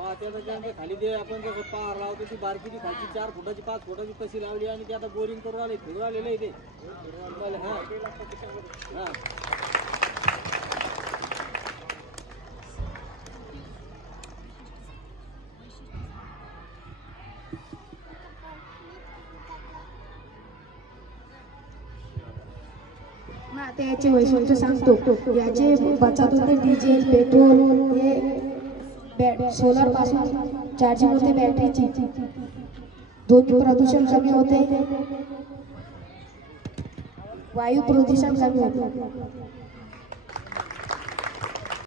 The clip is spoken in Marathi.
त्याच्या खाली ते आपण जसं पार लावतो ती बारकी ती खालची 4 फुटाची 5 फुटाची कशी लावली आणि ते आता बोरिंग करून आले फिरून आलेलं आहे ते हा हा आता याचे वैशिष्ट्य सांगतो याचे बचत होते डिझेल पेट्रोल हे सोलर पासून चार्जिंग होते बॅटरीची ध्वनी प्रदूषण कमी होते वायू प्रदूषण कमी होते